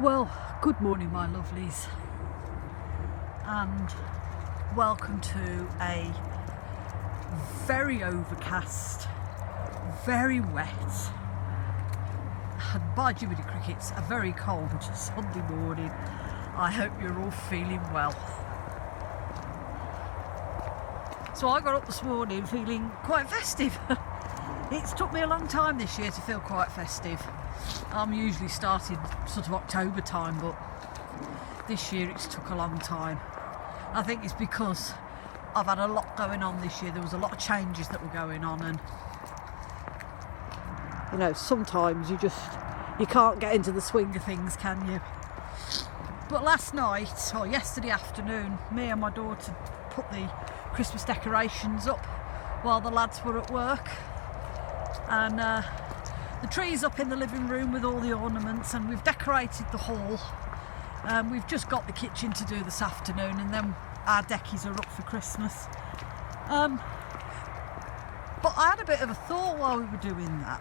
Well, good morning, my lovelies, and welcome to a very overcast, very wet, and by Jiminy Crickets, a very cold Sunday morning. I hope you're all feeling well. So I got up this morning feeling quite festive. It's took me a long time this year to feel quite festive. I'm usually starting sort of October time, but this year it's took a long time. I think it's because I've had a lot going on this year. There was a lot of changes that were going on, and you know, sometimes you can't get into the swing of things, can you? But last night, or yesterday afternoon, me and my daughter put the Christmas decorations up while the lads were at work, and the tree's up in the living room with all the ornaments, and we've decorated the hall. We've just got the kitchen to do this afternoon, and then our deckies are up for Christmas. But I had a bit of a thought while we were doing that.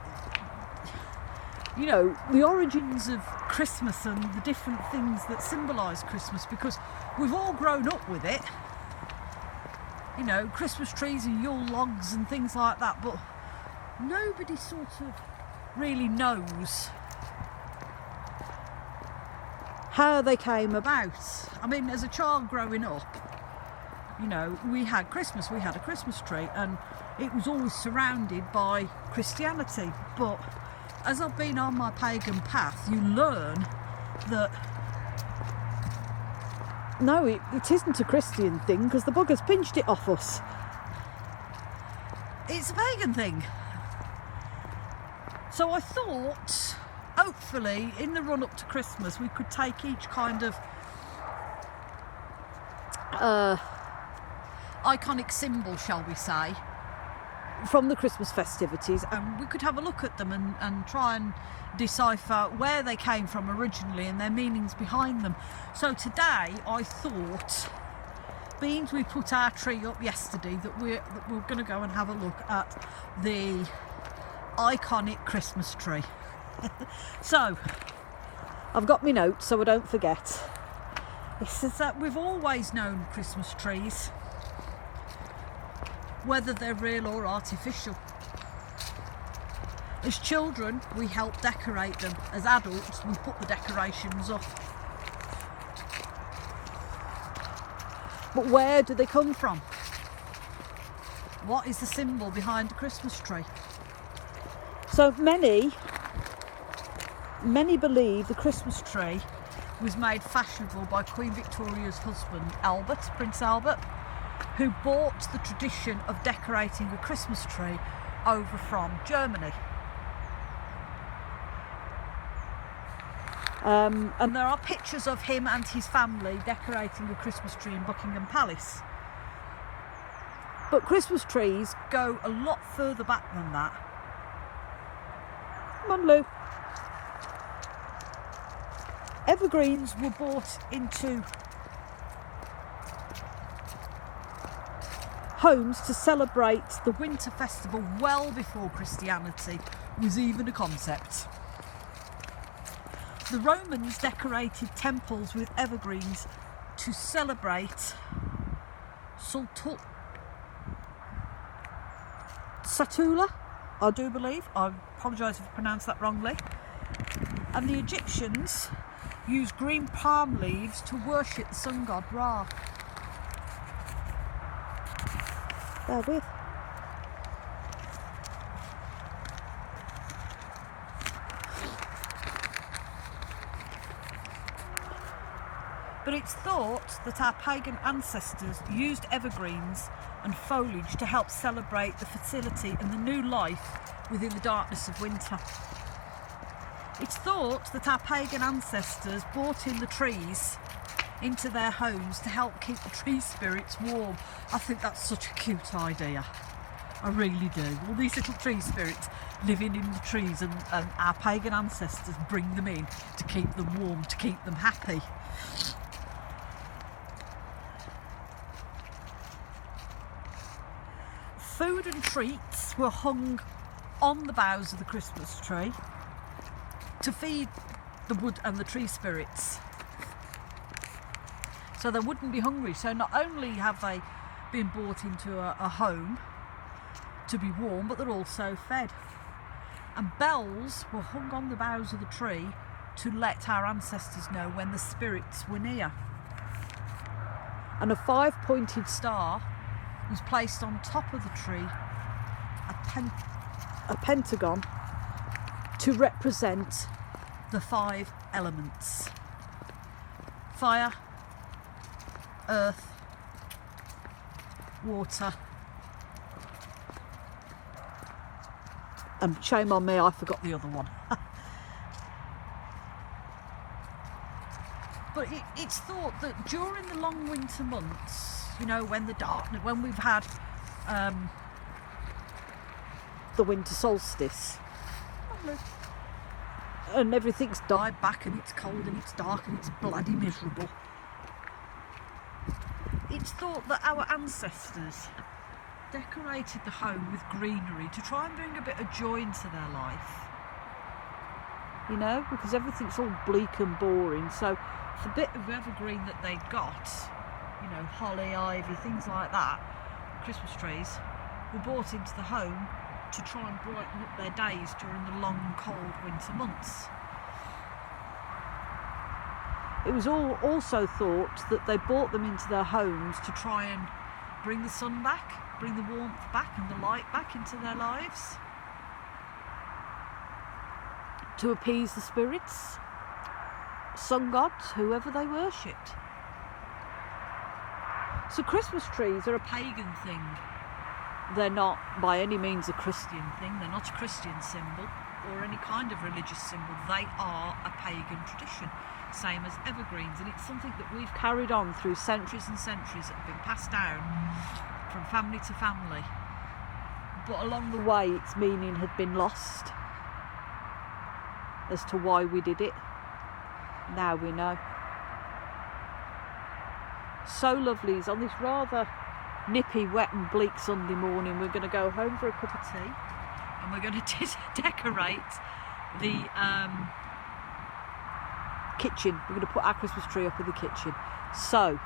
You know, the origins of Christmas and the different things that symbolise Christmas, because we've all grown up with it. You know, Christmas trees and Yule logs and things like that, but nobody sort of really knows how they came about. I mean, as a child growing up, you know, we had Christmas, we had a Christmas tree, and it was always surrounded by Christianity. But as I've been on my pagan path, you learn that no, it isn't a Christian thing, because the buggers pinched it off us. It's a pagan thing. So I thought, hopefully, in the run-up to Christmas, we could take each kind of iconic symbol, shall we say, from the Christmas festivities, and we could have a look at them and try and decipher where they came from originally and their meanings behind them. So today I thought, being we put our tree up yesterday, that we're going to go and have a look at the iconic Christmas tree. So I've got my notes so I don't forget. It says that we've always known Christmas trees, whether they're real or artificial. As children, we help decorate them. As adults, we put the decorations up. But where do they come from? What is the symbol behind the Christmas tree? So many believe the Christmas tree was made fashionable by Queen Victoria's husband, Albert, Prince Albert, who brought the tradition of decorating a Christmas tree over from Germany. And there are pictures of him and his family decorating a Christmas tree in Buckingham Palace. But Christmas trees go a lot further back than that. Come on, Lou. Evergreens were brought into homes to celebrate the winter festival well before Christianity was even a concept. The Romans decorated temples with evergreens to celebrate Satula, I do believe. I apologise if I pronounced that wrongly. And the Egyptians used green palm leaves to worship the sun god Ra. Bear with. But it's thought that our pagan ancestors used evergreens and foliage to help celebrate the fertility and the new life within the darkness of winter. It's thought that our pagan ancestors brought in the trees into their homes to help keep the tree spirits warm. I think that's such a cute idea. I really do. All these little tree spirits living in the trees, and our pagan ancestors bring them in to keep them warm, to keep them happy. Food and treats were hung on the boughs of the Christmas tree to feed the wood and the tree spirits. So they wouldn't be hungry. So not only have they been brought into a home to be warm, but they're also fed. And bells were hung on the boughs of the tree to let our ancestors know when the spirits were near. And a 5-pointed star was placed on top of the tree, a pentagon, to represent the 5 elements: fire, earth, water, and shame on me, I forgot the other one. But it's thought that during the long winter months, you know, when we've had the winter solstice, and everything's died back, and it's cold and it's dark and it's bloody miserable, it's thought that our ancestors decorated the home with greenery to try and bring a bit of joy into their life. You know, because everything's all bleak and boring, so the bit of evergreen that they got, you know, holly, ivy, things like that, Christmas trees, were brought into the home to try and brighten up their days during the long, cold winter months. It was also thought that they brought them into their homes to try and bring the sun back, bring the warmth back and the light back into their lives, to appease the spirits, sun gods, whoever they worshipped. So Christmas trees are a pagan thing. They're not by any means a Christian thing. They're not a Christian symbol or any kind of religious symbol. They are a pagan tradition, same as evergreens, and it's something that we've carried on through centuries and centuries that have been passed down from family to family. But along the way its meaning had been lost as to why we did it. Now we know. So lovelies, on this rather nippy, wet and bleak Sunday morning, we're going to go home for a cup of tea and we're going to decorate the kitchen. We're going to put our Christmas tree up in the kitchen. So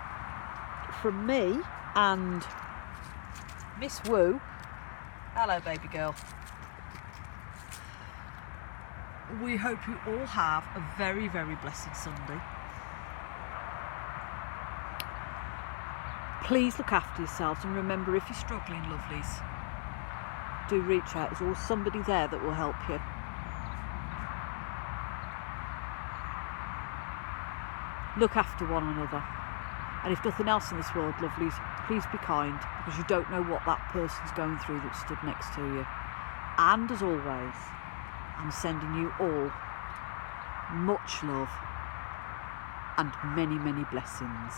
from me and Miss Wu, hello baby girl, we hope you all have a very, very blessed Sunday. Please look after yourselves, and remember, if you're struggling, lovelies, do reach out. There's always somebody there that will help you. Look after one another, and if nothing else in this world, lovelies, please be kind, because you don't know what that person's going through that stood next to you. And as always, I'm sending you all much love and many, many blessings.